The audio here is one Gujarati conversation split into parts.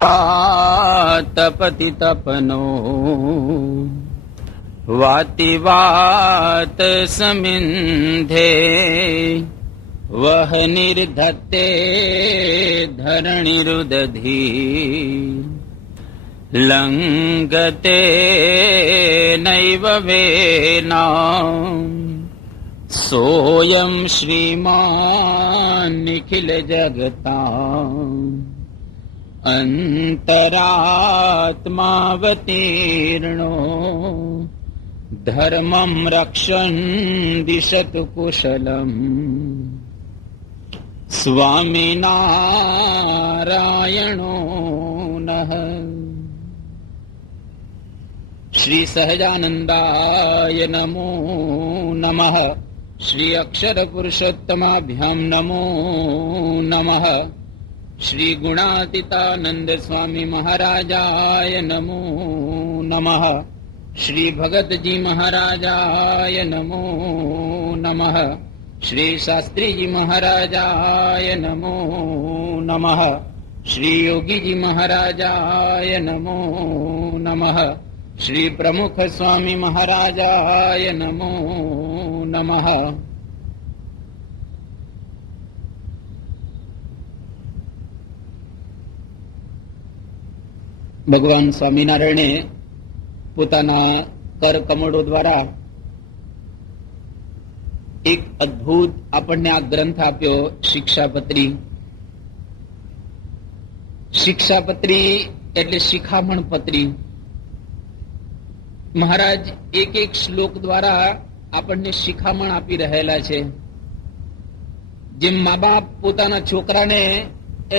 તપતિ તપનો વાતિ વાત સમિંધે વહ નિર્ધત્તે ધરણીરુદધી લંઘતે નૈવ વેના સોયમ શ્રીમાન નિખિલ જગતા અંતરાત્માવતીર્ણો ધર્મમ રક્ષન દિશતુ કુશલમ સ્વામિનારાયણો નઃ. શ્રી સહજાનંદાય નમો નમઃ. શ્રી અક્ષર પુરુષોત્તમાભ્યામ નમો નમઃ. શ્રી ગુણાતીતાનંદ સ્વામી મહારાજાય નમો નમઃ. શ્રી ભગતજી મહારાજાય નમો નમઃ. શ્રી શાસ્ત્રીજી મહારાજાય નમો નમઃ. શ્રી યોગીજી મહારાજાય નમો નમઃ. શ્રી પ્રમુખ સ્વામી મહારાજાય નમો નમઃ. ભગવાન સ્વામિનારાયણે પોતાના કર કમળો દ્વારા એક અદ્ભુત આપણને આ ગ્રંથ આપ્યો, શિક્ષાપત્રી. શિક્ષાપત્રી એટલે શિખામણ પત્રી. મહારાજ એક એક શ્લોક દ્વારા આપણને શિખામણ આપી રહેલા છે. જેમ મા બાપ પોતાના છોકરાને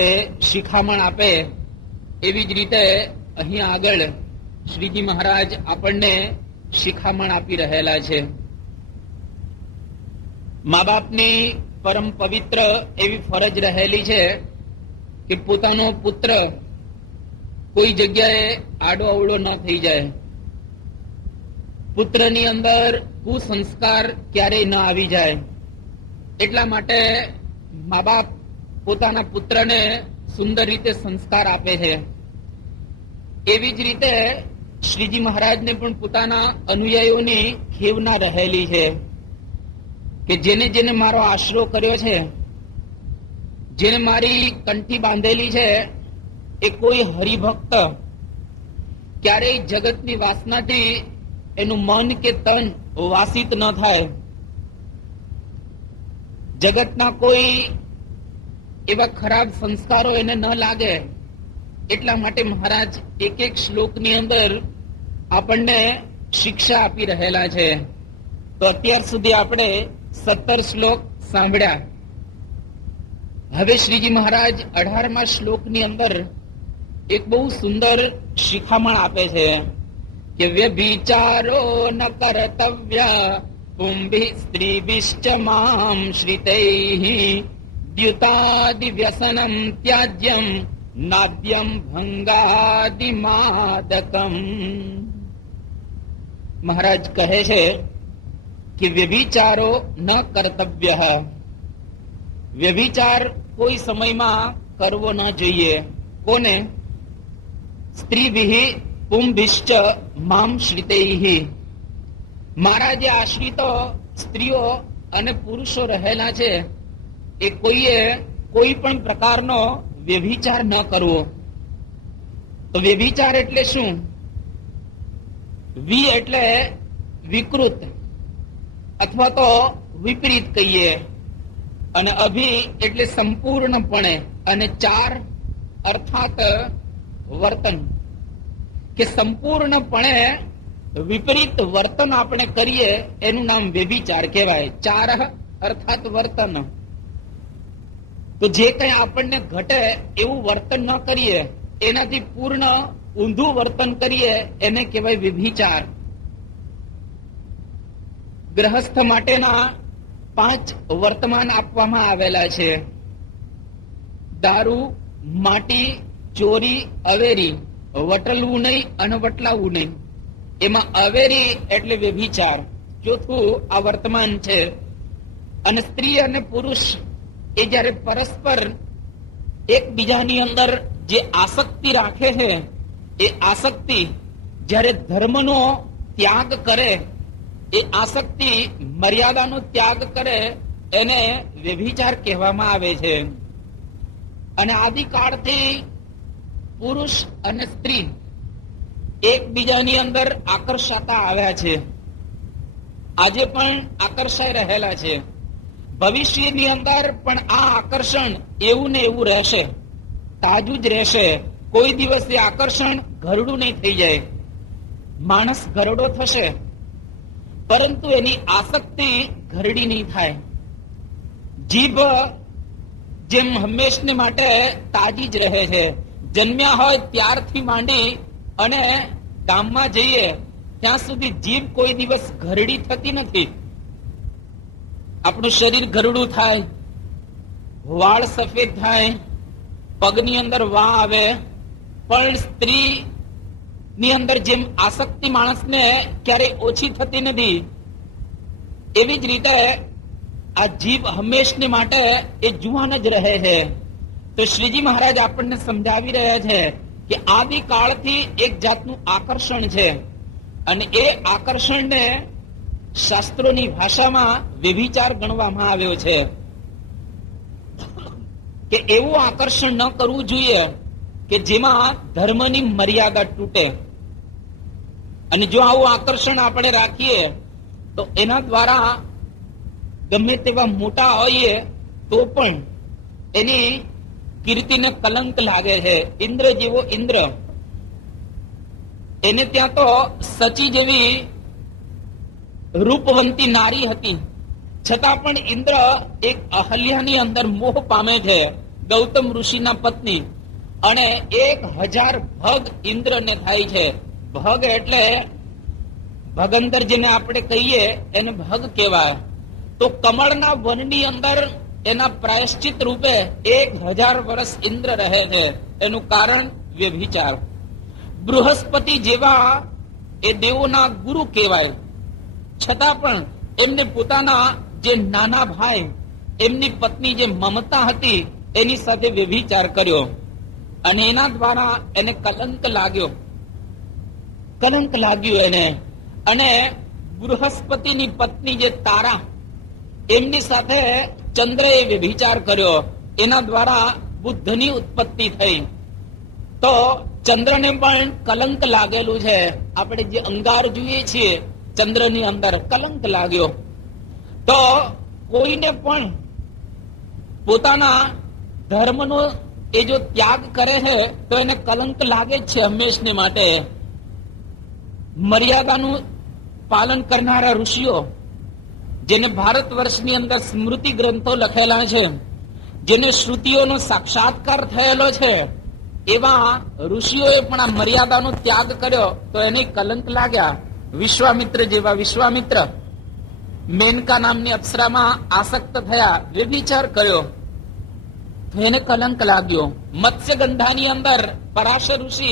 એ શિખામણ આપે, એવી જ રીતે અહીંયા આગળ શ્રીજી મહારાજ આપણને શિખામણ આપી રહેલા છે. મા બાપની પરમ પવિત્ર એવી ફરજ રહેલી છે કે પોતાનો પુત્ર કોઈ જગ્યાએ આડો અવળો ન થઈ જાય, પુત્રની અંદર કુસંસ્કાર ક્યારેય ન આવી જાય. એટલા માટે મા બાપ પોતાના પુત્રને સુંદર રીતે સંસ્કાર આપે છે. એવી જ રીતે શ્રીજી મહારાજને પણ પોતાના અનુયાયીઓની ખેવના રહેલી છે કે જેને જેને મારો આશરો કર્યો છે, જેને મારી કંઠી બાંધેલી છે, એ કોઈ હરિભક્ત ક્યારેય જગતની વાસનાથી એનું મન કે તન વાસિત ન થાય. જગતના કોઈ એવા ખરાબ સંસ્કારો એને ન લાગે. એટલા માટે મહારાજ એક એક શ્લોકની અંદર આપણને શિક્ષા આપી રહેલા છે. તો અત્યાર સુધી આપણે 17 શ્લોક સાંભળ્યા. હવે શ્રીજી મહારાજ 18મા શ્લોકની અંદર એક બહુ સુંદર શિખામણ આપે છે કે વ્યભિચારો ન કર્તવ્ય પુંભિ સ્ત્રીભિશ્ચ મામ શ્રિતૈઃ દ્યુતાદિ વ્યસનમ ત્યાજ્યમ નાદ્યમ ભંગાદિ માદકમ. મહારાજ કહે છે કે વ્યભિચારો ન કર્તવ્ય. વ્યભિચાર કોઈ સમયમાં કરવો ન જોઈએ. કોને? સ્ત્રીભિઃ પુંભિશ્ચ મામ શ્રિતૈઃ. મારા જે આશ્રિતો સ્ત્રીઓ અને પુરુષો રહેલા છે, એ કોઈએ કોઈ પણ પ્રકારનો વ્યભિચાર ન કરવો. તો વ્યભિચાર એટલે શું? વિ એટલે વિકૃત અથવા તો વિપરીત કહીએ, અને અભિ એટલે સંપૂર્ણપણે, અને ચાર અર્થાત વર્તન, કે સંપૂર્ણપણે વિપરીત વર્તન આપણે કરીએ એનું નામ વ્યભિચાર કહેવાય. ચાર અર્થાત વર્તન. તો જે કંઈ આપણને ઘટે એવું વર્તન ન કરીએ, એનાથી પૂર્ણ ઊંધું વર્તન કરીએ એને કહેવાય વ્યભિચાર. ગ્રહસ્થ માટેના 5 વર્તમાન આપવામાં આવેલા છે: દારૂ, માટી, ચોરી, અવેરી, વટલવું નહીં અને વટલાવવું નહીં. એમાં અવેરી એટલે વ્યભિચાર, ચોથું આ વર્તમાન છે. અને સ્ત્રી અને પુરુષ એ જયારે પરસ્પર એકબીજાની અંદર જે આસક્તિ રાખે છે એ આસક્તિ જ્યારે ધર્મનો ત્યાગ કરે, એ આસક્તિ મર્યાદાનો ત્યાગ કરે, એને વ્યભિચાર કહેવામાં આવે છે. અને આદિકાળથી પુરુષ અને સ્ત્રી એકબીજાની અંદર આકર્ષાતા આવ્યા છે. આજે પણ આકર્ષાઈ રહેલા છે. ભવિષ્યની અંદર પણ આ આકર્ષણ એવું ને એવું રહેશે, તાજું જ રહેશે. કોઈ દિવસ એ આકર્ષણ ઘરડું નહીં થઈ જાય. માણસ ઘરડો થશે, પરંતુ એની આસક્તિ ઘરડી નહીં થાય. જીભ જેમ હંમેશને માટે તાજી જ રહે છે. જન્મ્યા હોય ત્યારથી માંડી અને ગામમાં જઈએ ત્યાં સુધી જીભ કોઈ દિવસ ઘરડી થતી નથી. આપણું શરીર ઘરડું થાય, વાળ સફેદ થાય, પગની અંદર વા આવે, પણ સ્ત્રી ની અંદર જેમ આસક્તિ માણસને ક્યારેય ઓછી થતી નથી, એવી જ રીતે આ જીભ હંમેશને માટે એ જુવાન જ રહે છે. તો શ્રીજી મહારાજ આપણને સમજાવી રહ્યા છે કે આદિકાળથી એક જાતનું આકર્ષણ છે, અને એ આકર્ષણને શાસ્ત્રોની ભાષામાં વ્યભિચાર ગણવામાં આવ્યો છે. કે એવું આકર્ષણ ન કરવું જોઈએ કે જેમાં ધર્મની મર્યાદા તૂટે. અને જો આવું આકર્ષણ આપણે રાખીએ તો એના દ્વારા ગમે તેવા મોટા હોઈએ તો પણ એની કીર્તિને કલંક લાગે છે. ઇન્દ્ર જેવો ઇન્દ્ર, એને ત્યાં તો સચી જેવી રૂપવંતી નારી હતી, છતાં પણ ઇન્દ્ર એક અહલ્યાની અંદર મોહ પામે છે, ગૌતમ ઋષિના પત્ની. અને 1000 ભગ ઇન્દ્રને થાય છે. ભગ એટલે ભગંદર જેને આપણે કહીએ એને ભગ કહેવાય. તો કમળના વનની અંદર એના પ્રાયશ્ચિત રૂપે 1000 વર્ષ ઇન્દ્ર રહે છે. એનું કારણ વ્યભિચાર. બૃહસ્પતિ જેવા એ દેવોના ગુરુ કહેવાય, છતાં પણ એમને પોતાના જે નાના ભાઈ, એમની પત્ની જે મમતા હતી, એની સાથે વ્યભિચાર કર્યો, અને એના દ્વારા એને કલંક લાગ્યું એને. અને બૃહસ્પતિની પત્ની જે તારા, એમની સાથે ચંદ્રએ વ્યભિચાર કર્યો, એના દ્વારા બુદ્ધની ઉત્પત્તિ થઈ. તો ચંદ્રને પણ કલંક લાગેલું છે. આપણે જે અંગાર જોઈએ છીએ ચંદ્રની અંદર, કલંક લાગ્યો. તો કોઈને પણ પોતાના ધર્મનો એ જો ત્યાગ કરે છે તો એને કલંક લાગે જ છે હંમેશને માટે. મર્યાદાનું પાલન કરનારા ઋષિઓ, જેને ભારત વર્ષની અંદર સ્મૃતિ ગ્રંથો લખેલા છે, જેને શ્રુતિઓનો સાક્ષાત્કાર થયેલો છે, એવા ઋષિઓએ પણ આ મર્યાદાનો ત્યાગ કર્યો તો એને કલંક લાગ્યા. વિશ્વામિત્ર જેવા વિશ્વામિત્ર મેનકા નામની અપ્સરામાં આસક્ત થયા, વ્યભિચાર કર્યો તો એને કલંક લાગ્યો. મત્સ્યગંધાની અંદર પરાશર ઋષિ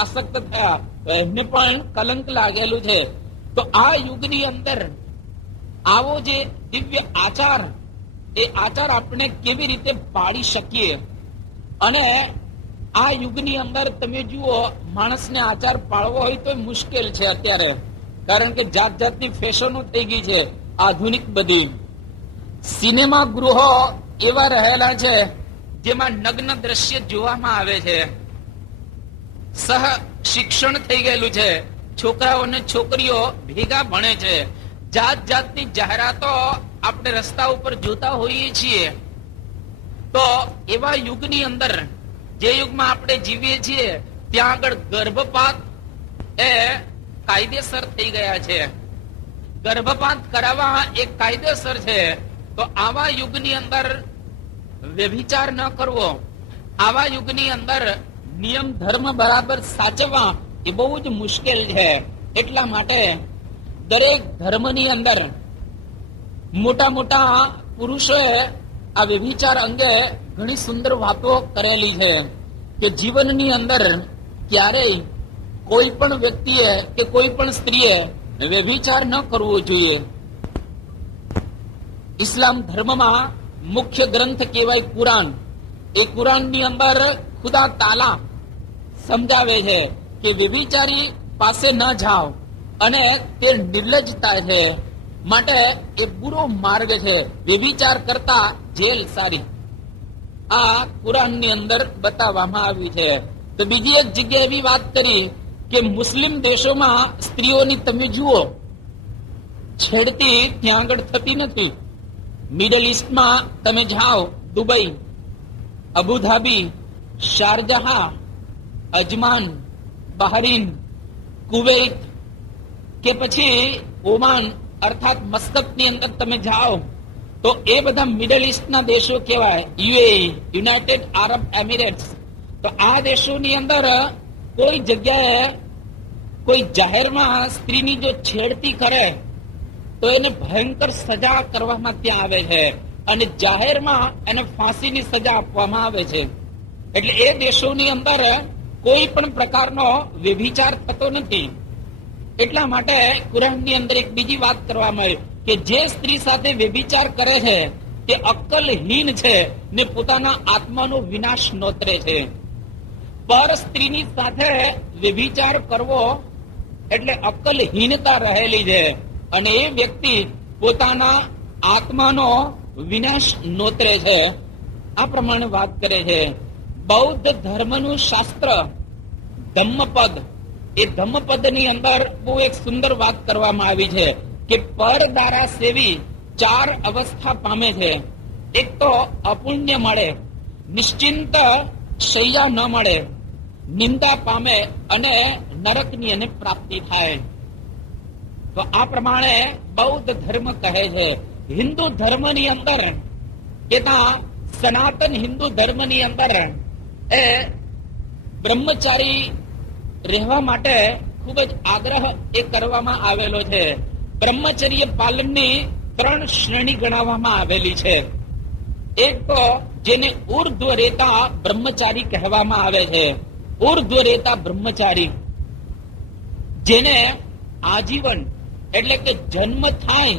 આસક્ત થયા તો એમને પણ કલંક લાગેલું છે. તો આ યુગની અંદર આવો જે દિવ્ય આચાર, એ આચાર આપણે કેવી રીતે પાડી શકીએ? અને આ યુગની અંદર તમે જુઓ, માણસને આચાર પાળવો હોય તો મુશ્કેલ છે અત્યારે, કારણ કે જાત જાતની ફેશનો થઈ ગઈ છે, આધુનિક બધી. સિનેમા ગૃહો એવા રહેલા છે જેમાં નગ્ન દ્રશ્ય જોવામાં આવે છે. સહ શિક્ષણ થઈ ગયેલું છે, છોકરાઓ અને છોકરીઓ ભેગા ભણે છે. જાત જાતની જાહેરાતો આપણે રસ્તા ઉપર જોતા હોઈએ છીએ. તો એવા યુગની અંદર, જે યુગમાં આપણે જીવીએ છીએ, ત્યાં આગળ ગર્ભપાત એ કાયદેસર થઈ ગયા છે. ગર્ભપાત કરાવવા એક કાયદેસર છે. તો આવા યુગની અંદર વ્યભિચાર ન કરવો, આવા યુગની અંદર નિયમ ધર્મ બરાબર સાચવવા એ બહુ જ મુશ્કેલ છે. એટલા માટે દરેક ધર્મની અંદર મોટા મોટા પુરુષોએ આ વ્યભિચાર અંગે ઘણી સુંદર વાતો કરેલી છે કે જીવનની અંદર ક્યારેય કોઈ પણ વ્યક્તિએ કે કોઈ પણ સ્ત્રીએ વ્યભિચાર ન કરવો જોઈએ. ઇસ્લામ ધર્મમાં મુખ્ય ગ્રંથ કહેવાય કુરાન. એ કુરાનની અંદર ખુદા તાલા સમજાવે છે કે વ્યભિચારી પાસે ન જાઓ અને તે નિર્લજતા છે, માટે એ બુરો માર્ગ છે, વ્યભિચાર કરતા જેલ સારી. આ કુરાનની અંદર બતાવવામાં આવ્યું છે. તો બીજી એક જગ્યાએ એવી વાત કરી કે મુસ્લિમ દેશોમાં સ્ત્રીઓની તમે જુઓ છેડતી ત્યાં આગળ થતી નથી. મિડલ ઇસ્ટમાં તમે જાઓ, Dubai, Abu Dhabi, Sharjah, અજમાન, Bahrain, Kuwait કે પછી ઓમાન અર્થાત મસ્કતની અંદર તમે જાઓ તો એ બધા મિડલ ઇસ્ટના દેશો કહેવાય, યુએઈ, યુનાઇટેડ આરબ એમિરેટ્સ. તો આ દેશોની અંદર કોઈ જગ્યાએ કોઈ જાહેરમાં સ્ત્રીની જો છેડતી કરે તો એને ભયંકર સજા કરવામાં ત્યાં આવે છે અને જાહેરમાં એને ફાંસીની સજા આપવામાં આવે છે. એટલે એ દેશોની અંદર કોઈ પણ પ્રકારનો વ્યભિચાર થતો નથી. એટલા માટે કુરાનની અંદર એક બીજી વાત કરવામાં આવી કે જે સ્ત્રી સાથે વ્યભિચાર કરે છે તે અક્કલહીન છે ને પોતાના આત્માનો વિનાશ નોતરે છે. પર સ્ત્રીની સાથે વ્યભિચાર કરવો એટલે અક્કલહીનતા રહેલી છે અને એ વ્યક્તિ પોતાના આત્માનો વિનાશ નોતરે છે. આ પ્રમાણે વાત કરે છે. બૌદ્ધ ધર્મનું શાસ્ત્ર ધમ્મપદ, એ ધમ્મપદની અંદર બહુ એક સુંદર વાત કરવામાં આવી છે કે પરદારા સેવી 4 અવસ્થા પામે છે. એક તો અપુણ્ય મળે, નિશ્ચિંત શૈયા ન મળે, નિંદા પામે અને નરકની એને પ્રાપ્તિ થાય. તો આ પ્રમાણે બૌદ્ધ ધર્મ કહે છે. હિન્દુ ધર્મની અંદર કે સનાતન હિન્દુ ધર્મની અંદર એ બ્રહ્મચારી રહેવા માટે ખૂબ જ આગ્રહ એ કરવામાં આવેલો છે. બ્રહ્મચર્ય પાલનની 3 શ્રેણી ગણાવવામાં આવેલી છે. એક તો જેને ઉર્ધ્વ રેતા બ્રહ્મચારી કહેવામાં આવે છે. ઉર્ધ્વ રેતા બ્રહ્મચારી જેને આજીવન એટલે કે જન્મ થાય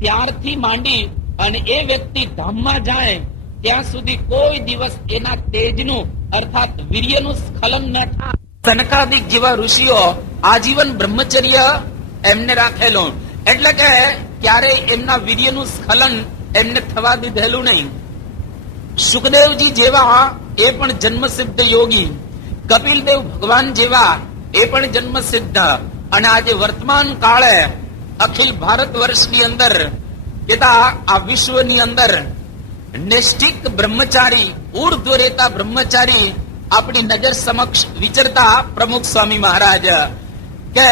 ત્યારથી માંડી અને એ વ્યક્તિ ધામમાં જાય ત્યાં સુધી કોઈ દિવસ એના તેજનું અર્થાત વીર્યનું સ્ખલન ન થાય. સનકાદિક જેવા ઋષિઓ આજીવન બ્રહ્મચર્ય એમને રાખેલું, એટલે કે ક્યારેય એમના વીર્યનું સ્ખલન એમને થવા દીધેલું નહીં. સુખદેવજી જેવા એ પણ જન્મસિદ્ધ યોગી, કપિલદેવ ભગવાન જેવા એ પણ જન્મસિદ્ધ, અને આજે વર્તમાન કાળે અખિલ ભારત વર્ષની અંદર કેતા આ વિશ્વની અંદર નૈષ્ઠિક બ્રહ્મચારી, ઉર્ધ્વ રેતા બ્રહ્મચારી આપણી નજર સમક્ષ વિચરતા પ્રમુખ સ્વામી મહારાજ કે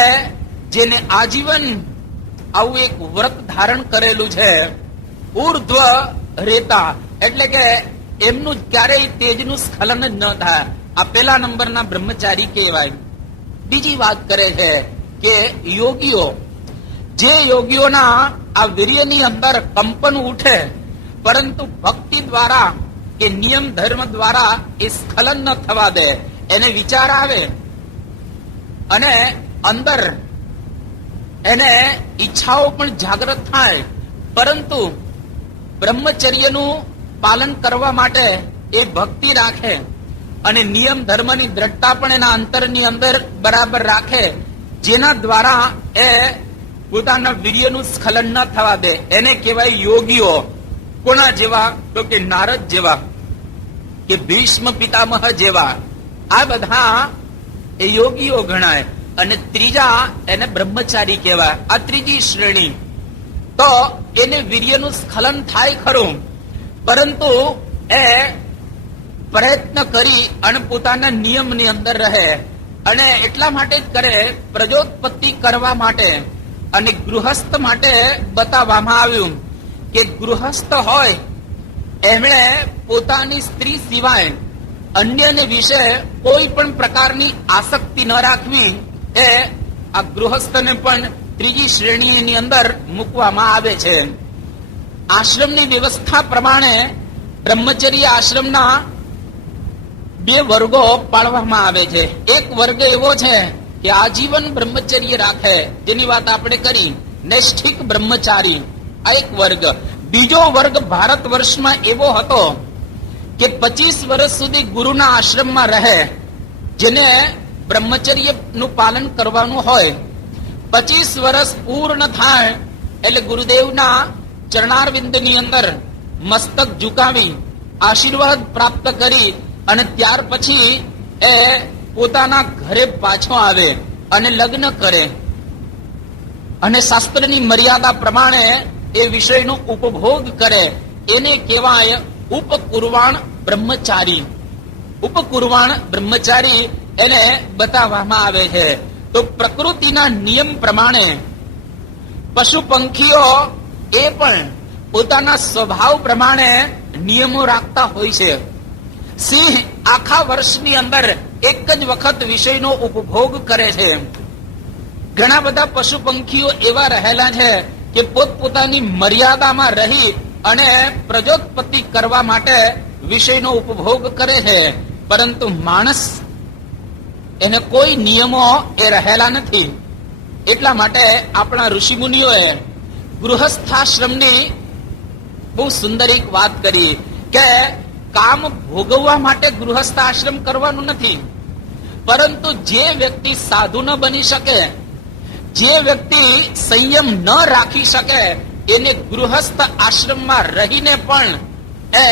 જેને આજીવન આવું એક વ્રત ધારણ કરેલું છે. ઉર્ધ્વ રેતા એટલે કે એમનું ક્યારેય તેજનું સ્ખલન જ ન થાય. આ પહેલા નંબરના બ્રહ્મચારી કહેવાય. બીજી વાત કરે છે કે યોગીઓ, જે યોગીઓના આ વીર્યની અંદર કંપન ઉઠે પરંતુ ભક્તિ દ્વારા કે નિયમ ધર્મ દ્વારા એ સ્ખલન ન થવા દે, એને વિચાર આવે અને અંદર એને ઈચ્છાઓ પણ જાગૃત થાય, પરંતુ બ્રહ્મચર્યનું પાલન કરવા માટે એ ભક્તિ રાખે અને નિયમ ધર્મની દ્રઢતા પણ એના અંતરની અંદર બરાબર રાખે, જેના દ્વારા એ પોતાના વીર્યનું સ્ખલન ન થવા દે, એને કહેવાય યોગીઓ. કોના જેવા? તો કે નારદ જેવા, કે ભીષ્મ પિતામહ જેવા. આ બધા એ યોગીઓ ગણાય. અને ત્રીજા એને બ્રહ્મચારી કહેવાય. આ ત્રીજી શ્રેણી. તો એને વીર્યનું સ્ખલન થાય ખરું, પરંતુ એ પ્રયત્ન કરી અને પોતાના નિયમની અંદર રહે, અને એટલા માટે જ કરે પ્રજોત્પત્તિ કરવા માટે. અને ગૃહસ્થ માટે બતાવવામાં આવ્યું કે ગૃહસ્થ હોય એમણે પોતાની સ્ત્રી સિવાય અન્યને વિશે કોઈ પણ પ્રકારની આસક્તિ ન રાખવી. એ આ ગૃહસ્થને પણ ત્રીજી શ્રેણીની અંદર મૂકવામાં આવે છે. આશ્રમની વ્યવસ્થા પ્રમાણે બ્રહ્મચર્ય આશ્રમના 2 વર્ગો પાડવામાં આવે છે. એક વર્ગ એવો છે કે આજીવન બ્રહ્મચર્ય રાખે, જેની વાત આપણે કરી, નૈષ્ઠિક બ્રહ્મચારી, આ એક વર્ગ. બીજો વર્ગ ભારત વર્ષમાં એવો હતો કે 25 વર્ષ સુધી ગુરુના આશ્રમમાં રહે, જેને બ્રહ્મચર્યનું પાલન કરવાનું હોય, 25 વર્ષ પૂર્ણ થાય એટલે ગુરુદેવના ચરણારવિંદની અંદર મસ્તક ઝુકાવી આશીર્વાદ પ્રાપ્ત કરી અને ત્યાર પછી એ પોતાના ઘરે પાછો આવે અને લગ્ન કરે અને શાસ્ત્રની મર્યાદા પ્રમાણે એ વિષયનો ઉપભોગ કરે. એને કહેવાય ઉપકુર્વાણ બ્રહ્મચારી. ઉપકુર્વાણ બ્રહ્મચારી એને બતાવવામાં આવે છે. તો પ્રકૃતિના નિયમ પ્રમાણે પશુ પંખીઓ એ પણ પોતાના સ્વભાવ પ્રમાણે નિયમો રાખતા હોય છે. સિંહ આખા વર્ષની અંદર એક જ વખત વિષયનો ઉપભોગ કરે છે. ઘણા બધા પશુ પંખીઓ એવા રહેલા છે કે પોતપોતાની મર્યાદામાં રહી અને પ્રજોત્પત્તિ કરવા માટે વિષયનો ઉપભોગ કરે છે, પરંતુ માણસ એને કોઈ નિયમો એ રહેલા નથી. એટલા માટે આપણા ઋષિમુનિઓએ ગૃહસ્થાશ્રમની બહુ સુંદર એક વાત કરી કે કામ ભોગવવા માટે ગૃહસ્થાશ્રમ કરવાનું નથી, પરંતુ જે વ્યક્તિ સાધુ ન બની શકે, જે વ્યક્તિ સંયમ ન રાખી શકે, એને ગૃહસ્થ આશ્રમમાં રહીને પણ એ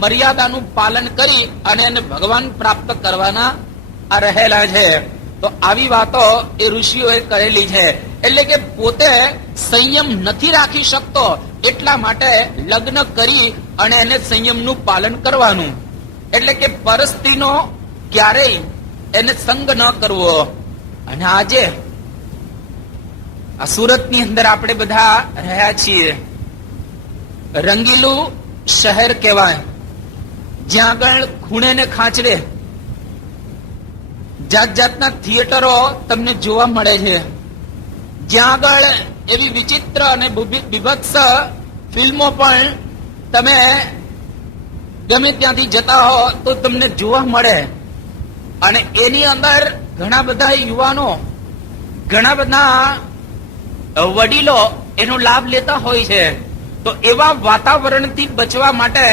મર્યાદાનું પાલન કરી અને એને ભગવાન પ્રાપ્ત કરવાના આ રહેલા છે. તો આવી વાતો એ ઋષિઓએ કરેલી છે. એટલે કે પોતે સંયમ નથી રાખી શકતો, એટલા માટે લગ્ન કરી અને એને સંયમનું પાલન કરવાનું. એટલે કે પરસ્ત્રીનો ક્યારેય એને સંગ ન કરવો. અને આજે આ સુરતની અંદર આપણે બધા રહ્યા છીએ, રંગીલું શહેર કહેવાય, જ્યાં આગળ ખૂણે ને ખાંચરે જાત જાતના થિયેટરો તમને જોવા મળે છે, જ્યાં આગળ એવી વિચિત્ર અને બીભત્સ ફિલ્મો પણ તમે ગમે ત્યાંથી જતા હો તો તમને જોવા મળે. અને એની અંદર ઘણા બધા યુવાનો, ઘણા બધા વડીલો એનો લાભ લેતા હોય છે. તો એવા વાતાવરણથી બચવા માટે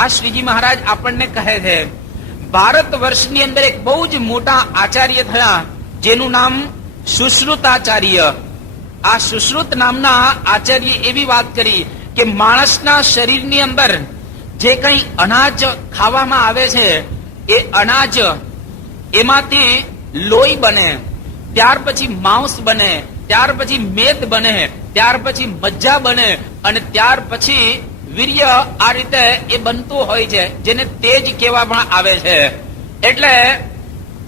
આ શ્રીજી મહારાજ આપણને કહે છે. ભારત વર્ષની અંદર એક બહુ જ મોટા આચાર્ય થયા, જેનું નામ સુશ્રુતાચાર્ય. આ સુશ્રુત નામના આચાર્ય એવી વાત કરી કે માણસના શરીરની અંદર જે કંઈ અનાજ ખાવામાં આવે છે, એ અનાજ એમાંથી લોહી બને, ત્યાર પછી માંસ બને, ત્યાર પછી મેદ બને, ત્યાર પછી મજ્જા બને અને ત્યાર પછી વીર્ય. આ રીતે એ બનતું હોય છે, જેને તેજ કહેવામાં આવે છે. એટલે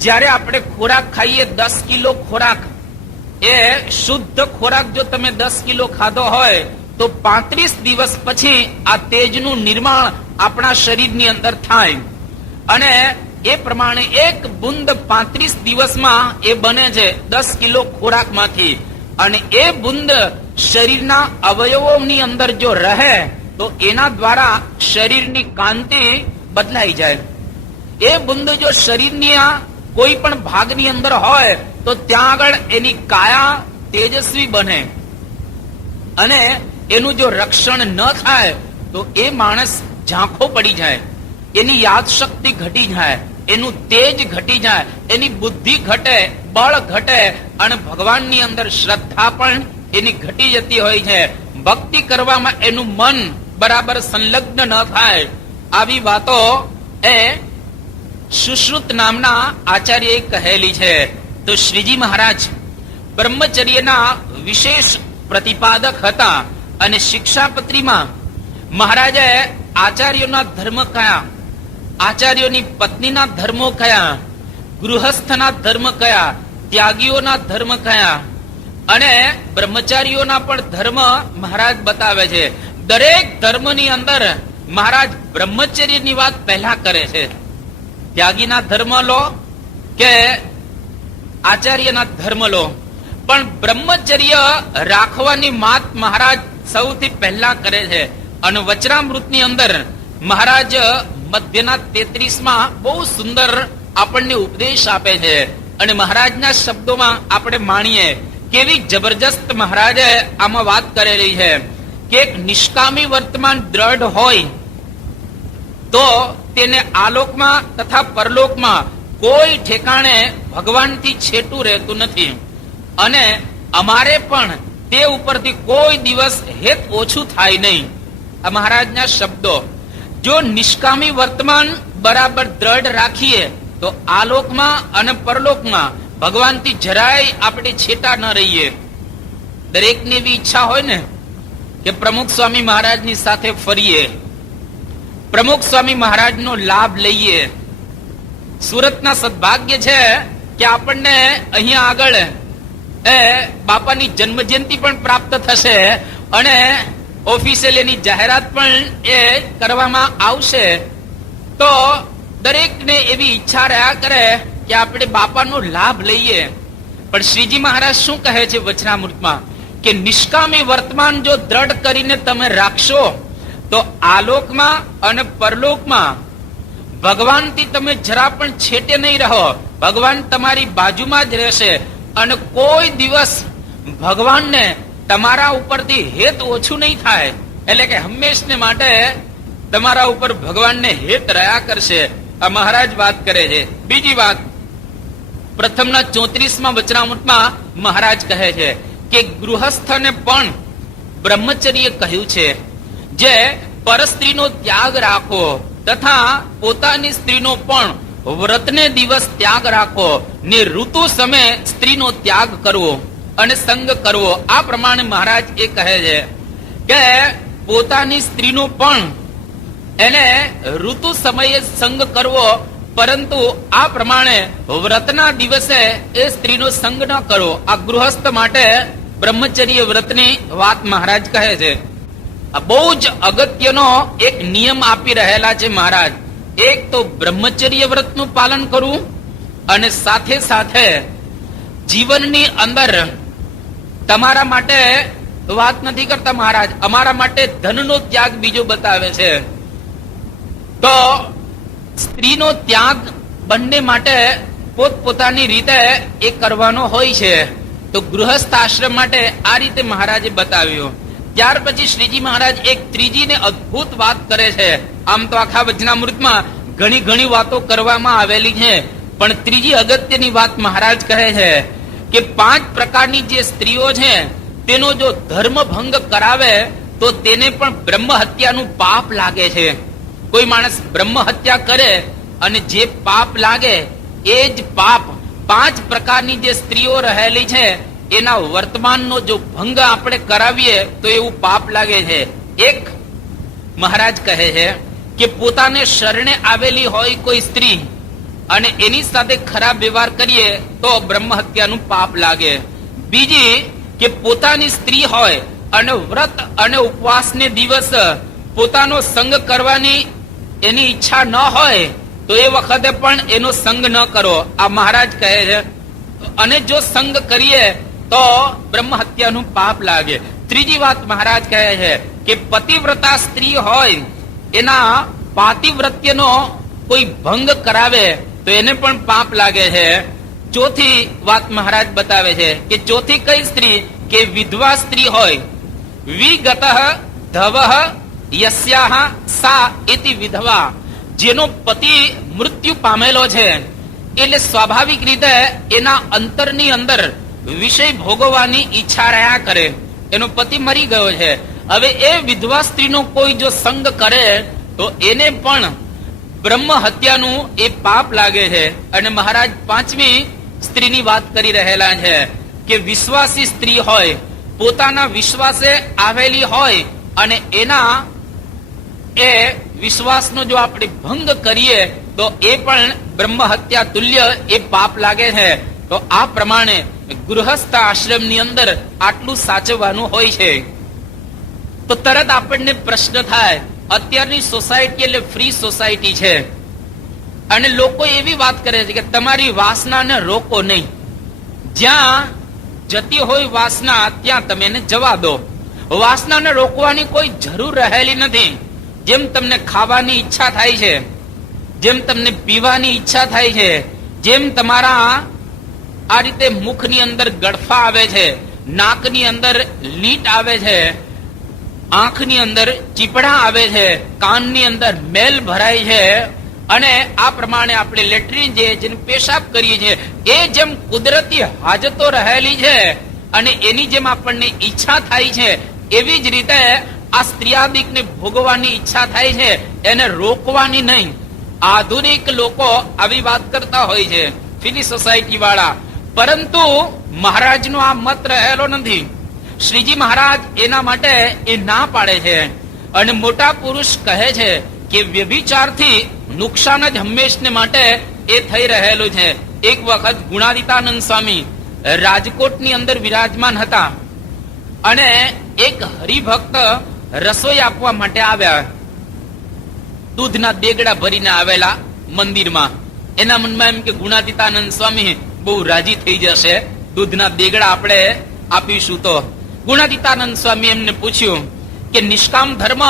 જ્યારે આપણે ખોરાક ખાઈએ, 10 કિલો ખોરાક, એ શુદ્ધ ખોરાક જો તમે 10 કિલો ખાધો હોય તો 35 દિવસ પછી આ તેજનું નિર્માણ આપણા શરીરની અંદર થાય. અને એ પ્રમાણે એક બુંદ 35 દિવસમાં એ બને છે 10 કિલો ખોરાકમાંથી. અને એ બુંદ શરીરના અવયવોની અંદર જો રહે તો એના દ્વારા શરીરની કાંતિ બદલાઈ જાય. એ બુંદ જો શરીરની કોઈ પણ ભાગની અંદર હોય તો ત્યાં આગળ એની કાયા તેજસ્વી બને. અને એનું જો રક્ષણ ન થાય તો એ માણસ ઝાંખો પડી જાય, એની યાદ શક્તિ ઘટી જાય, એનું તેજ ઘટી જાય, એની બુદ્ધિ ઘટે, બળ ઘટે અને ભગવાનની અંદર શ્રદ્ધા પણ એની ઘટી જતી હોય છે. ભક્તિ કરવામાં એનું મન બરાબર સંલગ્ન ન થાય. આવી વાતો એ સુશ્રુત નામના આચાર્યએ કહેલી છે. તો શ્રીજી મહારાજ બ્રહ્મચર્યના વિશેષ પ્રતિપાદક હતા. અને શિક્ષાપત્રીમાં મહારાજે આચાર્યોના ધર્મ કયા, આચાર્યોની પત્નીના ધર્મો કયા, ગૃહસ્થના ધર્મ કયા, ત્યાગીઓના ધર્મ કયા અને બ્રહ્મચારીઓના પણ ધર્મ મહારાજ બતાવે છે. દરેક ધર્મની અંદર મહારાજ બ્રહ્મચર્યની વાત પહેલા કરે છે. ત્યાગીના ધર્મ લો કે આચાર્યના ધર્મ લો, પણ બ્રહ્મચર્ય રાખવાની વાત મહારાજ સૌથી પહેલા કરે છે. અને વચનામૃતની અંદર મહારાજ મધ્યના 33માં બહુ સુંદર આપણને ઉપદેશ આપે છે. અને મહારાજના શબ્દોમાં આપણે માણીએ કેવી જબરજસ્ત મહારાજે આમાં વાત કરેલી છે કે એક નિષ્કામી વર્તમાન દ્રઢ હોય તો તેને આલોકમાં તથા પરલોકમાં કોઈ ઠેકાણે ભગવાનથી છેટું રહેતું નથી. અને અમારે પણ તે ઉપરથી કોઈ દિવસ હેત ઓછું થાય નહીં. આ મહારાજના શબ્દો. જો નિષ્કામી વર્તમાન બરાબર દ્રઢ રાખીએ તો આલોકમાં અને પરલોકમાં ભગવાનથી જરાય આપણે છેટા ન રહીએ. દરેકની એવી ઈચ્છા હોય ને કે પ્રમુખ સ્વામી મહારાજની સાથે ફરીએ, પ્રમુખ સ્વામી મહારાજનો લાભ લઈએ. સુરતના સદભાગ્ય છે કે આપણને અહીંયા આગળ બાપાની જન્મ જયંતિ પણ પ્રાપ્ત થશે અને ઓફિશિયલ એની જાહેરાત પણ એ કરવામાં આવશે. તો દરેકને એવી ઈચ્છા રહ્યા કરે કે આપણે બાપાનો લાભ લઈએ. પણ શ્રીજી મહારાજ શું કહે છે વચનામૃતમાં કે નિષ્કામી વર્તમાન જો દ્રઢ કરીને તમે રાખશો તો આલોકમાં અને પરલોકમાં ભગવાનથી તમે જરા પણ છેટે નહીં રહો. ભગવાન તમારી બાજુમાં જ રહેશે અને કોઈ દિવસ ભગવાનને તમારા ઉપરથી હેત ઓછું નહીં થાય. એટલે કે હંમેશને માટે તમારા ઉપર ભગવાનને હેત રહ્યા કરશે. આ મહારાજ વાત કરે છે. બીજી વાત, પ્રથમના 34માં વચનામૃતમાં મહારાજ કહે છે કે ગૃહસ્થને પણ બ્રહ્મચર્ય કહ્યું છે. જે પરસ્ત્રીનો ત્યાગ રાખો તથા પોતાની સ્ત્રીનો પણ વ્રતને દિવસ ત્યાગ રાખો ને ઋતુ સમયે સ્ત્રીનો ત્યાગ કરવો અને સંગ કરવો. આ પ્રમાણે મહારાજ એ કહે છે કે પોતાની સ્ત્રીનો પણ એને ઋતુ સમયે સંગ કરવો, પરંતુ આ પ્રમાણે વ્રતના દિવસે એ સ્ત્રીનો સંગ ન કરવો. આ ગૃહસ્થ માટે બ્રહ્મચર્ય વ્રતની વાત મહારાજ કહે છે. આ બહુ જ અગત્યનો એક નિયમ આપી રહેલા છે મહારાજ. એક તો બ્રહ્મચર્ય વ્રતનું પાલન કરવું અને સાથે સાથે જીવનની અંદર તમારા માટે વાત નથી કરતા મહારાજ, અમારા માટે ધનનો ત્યાગ બીજો બતાવે છે. તો સ્ત્રીનો ત્યાગ બંને માટે પોતપોતાની રીતે એ કરવાનો હોય છે. તો ગૃહસ્થ આશ્રમ માટે આ રીતે મહારાજે બતાવ્યું. ત્યાર પછી શ્રીજી મહારાજ એક ત્રીજી ને અદભુત વાત કરે છે. આમ તો આખા વચનામૃતમાં ઘણી ઘણી વાતો કરવામાં આવેલી છે, પણ ત્રીજી અગત્યની વાત મહારાજ કહે છે કે 5 પ્રકારની જે સ્ત્રીઓ છે તેનો જો ધર્મ ભંગ કરાવે તો તેને પણ બ્રહ્મ હત્યાનું પાપ લાગે છે. કોઈ માણસ બ્રહ્મ હત્યા કરે અને જે પાપ લાગે એ જ પાપ 5 પ્રકારની જે સ્ત્રીઓ રહેલી છે એના વર્તમાનનો જો ભંગ આપણે કરાવીએ તો એવું પાપ લાગે છે. એક મહારાજ કહે છે કે પોતાને શરણે આવેલી હોય કોઈ સ્ત્રી અને એની સાથે ખરાબ વ્યવહાર કરીએ તો બ્રહ્મ હત્યાનું પાપ લાગે. બીજી કે પોતાની સ્ત્રી હોય અને વ્રત અને ઉપવાસને દિવસ પોતાનો સંગ કરવાની એની ઈચ્છા ન હોય તો એ વખતે પણ એનો સંગ ન કરો. આ મહારાજ કહે છે. અને જો સંગ કરીએ તો બ્રહ્મ હત્યાનું પાપ લાગે. ત્રીજી વાત મહારાજ કહે છે કે પતિવ્રતા સ્ત્રી હોય એના પાતિવ્રત્યનો કોઈ ભંગ કરાવે તો એને પણ પાપ લાગે છે. ચોથી વાત મહારાજ બતાવે છે કે ચોથી કઈ સ્ત્રી કે વિધવા સ્ત્રી હોય. વિગતઃ ધવઃ યસ્યાહ સા ઇતિ વિધવા, જેનો પતિ મૃત્યુ પામેલો છે એટલે સ્વાભાવિક રીતે એના અંતરની અંદર વિષય ભોગવવાની ઈચ્છા રહ્યા કરે. એનો પતિ મરી ગયો છે, હવે એ વિધવા સ્ત્રીનો કોઈ જો સંગ કરે તો એને પણ બ્રહ્મ હત્યાનું એ પાપ લાગે છે. અને મહારાજ 5મી સ્ત્રીની વાત કરી રહેલા છે કે વિશ્વાસી સ્ત્રી હોય, પોતાના વિશ્વાસે આવેલી હોય અને એના એ વિશ્વાસનો જો આપણે ભંગ કરીએ તો એ પણ બ્રહ્મ હત્યા તુલ્ય એ પાપ લાગે છે. તો આ પ્રમાણે ગૃહસ્થ આશ્રમની અંદર આટલું સાચવવાનું હોય છે. તો તરત આપણને પ્રશ્ન થાય, અત્યારની સોસાયટી એટલે ફ્રી સોસાયટી છે અને લોકો એવી વાત કરે છે કે તમારી વાસનાને રોકો નહીં, જ્યાં જતી હોય વાસના ત્યાં તમે એને જવા દો. વાસનાને રોકવાની કોઈ જરૂર રહેલી નથી. જેમ તમને ખાવાની ઈચ્છા થાય છે, જેમ તમને પીવાની ઈચ્છા થાય છે, જેમ તમારા આ રીતે મુખની અંદર ગળફા આવે છે, નાકની અંદર લીટ આવે છે, આંખની અંદર ચીપડા આવે છે, કાનની અંદર મેલ ભરાય છે, અને આ પ્રમાણે આપણે લેટ્રિન જેને પેશાબ કરીએ છીએ એ જેમ કુદરતી હાજતો રહેલી છે અને એની જેમ આપણને ઈચ્છા થાય છે, એવી જ રીતે આ સ્ત્રીયાદિકને ભોગવવાની ઈચ્છા થાય છે, એને રોકવાની નહીં. આધુનિક લોકો આવી વાત કરતા હોય છે, ફિલી સોસાયટી વાળા, પરંતુ મહારાજનો આ મત રહેલો નથી. શ્રીજી મહારાજ એના માટે એ ના પાડે છે અને મોટા પુરુષ કહે છે કે વ્યભિચારથી નુકસાન જ હંમેશને માટે એ થઈ રહેલું છે. એક વખત ગુણાદિતાનંદ સ્વામી રાજકોટની અંદર વિરાજમાન હતા અને એક હરિભક્ત રસોઈ આપવા માટે આવ્યા. દૂધના દેગડા ભરીને આવેલા મંદિરમાં. એના મનમાં એમ કે ગુણાદિતાનંદ સ્વામી બહુ રાજી થઈ જશે, દૂધના દેગડા આપણે આપીશું. તો ગુણાદિતાનંદ સ્વામી એમને પૂછ્યું કે નિષ્કામ ધર્મ